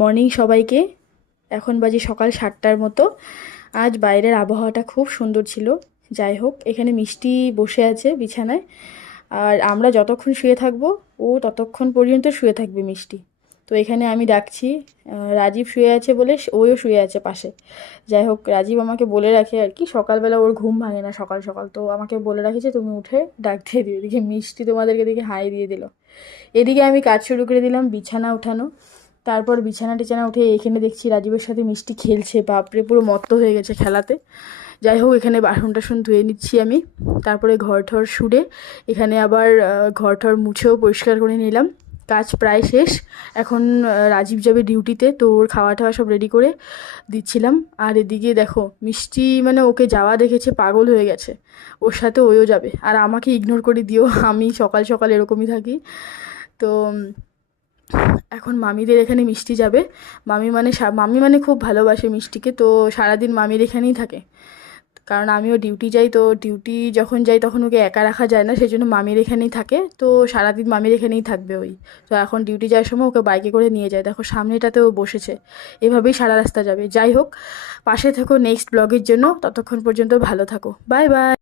Morning সবাইকে। এখন বাজে সকাল 7টার মতো। আজ বাইরের আবহাওয়াটা খুব সুন্দর ছিল। যাই হোক, এখানে মিষ্টি বসে আছে বিছানায়, আর আমরা যতক্ষণ শুয়ে থাকবো ও ততক্ষণ পর্যন্ত শুয়ে থাকবে মিষ্টি। তো এখানে আমি ডাকছি, রাজীব শুয়ে আছে বলে ওও শুয়ে আছে পাশে। যাই হোক, রাজীব আমাকে বলে রাখে আর কি, সকালবেলা ওর ঘুম ভাঙে না সকাল সকাল, তো আমাকে বলে রাখেছে তুমি উঠে ডাক দিয়ে দিও। এদিকে মিষ্টি তোমাদেরকে দেখে হাই দিয়ে দিল। এদিকে আমি কাজ শুরু করে দিলাম, বিছানা উঠানো। তারপর বিছানা টিছানা উঠে এখানে দেখছি রাজীবের সাথে মিষ্টি খেলছে। বাপরে, পুরো মত্ত হয়ে গেছে খেলাতে। যাই হোক, এখানে বাসন টাসন ধুয়ে নিচ্ছি আমি। তারপরে ঘর ঠর শুড়ে এখানে আবার ঘর ঠর মুছেও পরিষ্কার করে নিলাম। কাজ প্রায় শেষ। এখন রাজীব যাবে ডিউটিতে, তো ওর খাওয়া টাওয়া সব রেডি করে দিচ্ছিলাম। আর এদিকে দেখো মিষ্টি, মানে ওকে যাওয়া দেখেছে পাগল হয়ে গেছে। ওর সাথে ওও যাবে, আর আমাকে ইগনোর করে দিও, আমি সকাল সকাল এরকমই থাকি। তো এখন মামিদের এখানে মিষ্টি যাবে। মামি মানে খুব ভালোবাসে মিষ্টিকে, তো সারাদিন মামির এখানেই থাকে। কারণ আমিও ডিউটি যাই, তো ডিউটি যখন যাই তখন ওকে একা রাখা যায় না, সেই জন্য মামির এখানেই থাকে। তো সারাদিন মামির এখানেই থাকবে ওই। তো এখন ডিউটি যাওয়ার সময় ওকে বাইকে করে নিয়ে যায়, দেখো সামনেটাতে ও বসেছে। এভাবেই সারা রাস্তা যাবে। যাই হোক, পাশে থেকো নেক্সট ব্লগের জন্য। ততক্ষণ পর্যন্ত ভালো থাকো, বাই বাই।